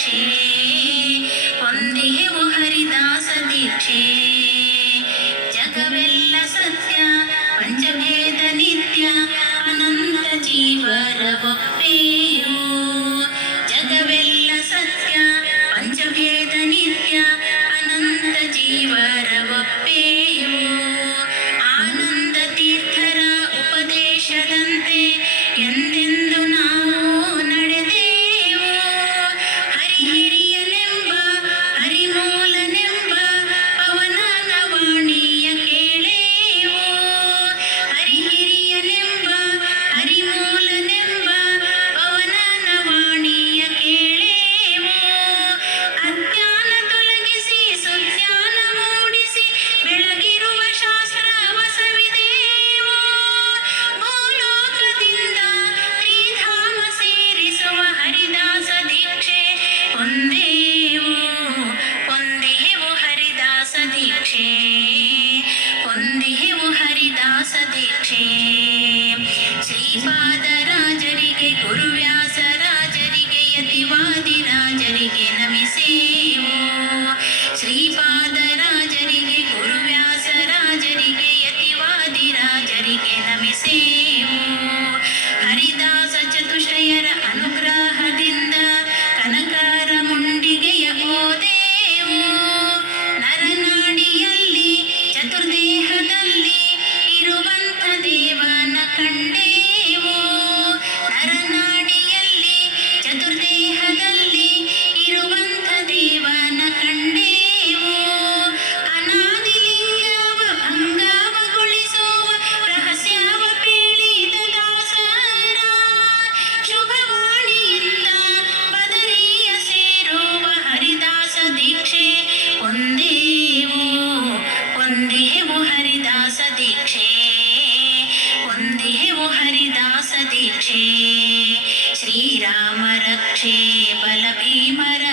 ದೀಕ್ಷೆ. ಒಂದೇವು ಹರಿದಾಸ ದೀಕ್ಷೆ. ಜಗವೆಲ್ಲ ಸತ್ಯ, ಪಂಚಭೇದ ನಿತ್ಯ, ಅನಂತ ಜೀವರ ಒಪ್ಪೇಯು ಜಗವೆಲ್ಲ ಸತ್ಯ, ಪಂಚಭೇದ ನಿತ್ಯ, ಅನಂತ ಜೀವರ ದಾಸದೀಕ್ಷೇ. ಶ್ರೀಪಾದ ರಾಜರಿಗೆ ಗುರುವ್ಯಾಸ ರಾಜರಿಗೆ ಯತಿವಾದಿ ರಾಜರಿಗೆ ನಮಿಸೇವು. ಶ್ರೀಪಾದ ರಾಜರಿಗೆ ಗುರುವ್ಯಾಸ ರಾಜರಿಗೆ ಯತಿವಾದಿ ರಾಜರಿಗೆ ನಮಿಸೇವು. ಹರಿದಾಸ ಚತುಶ್ರಯರ ಅನುಗ್ರಹದಿಂದ ಕನಕಾರ ಮುಂಡಿಗೆಯ ಓದೇವು. ನರನಾಡಿಯಲ್ಲಿ, ಚತುರ್ದೇಹದಲ್ಲಿ கண்ண हरिदास दीक्षे श्रीराम रक्षे बलभीमर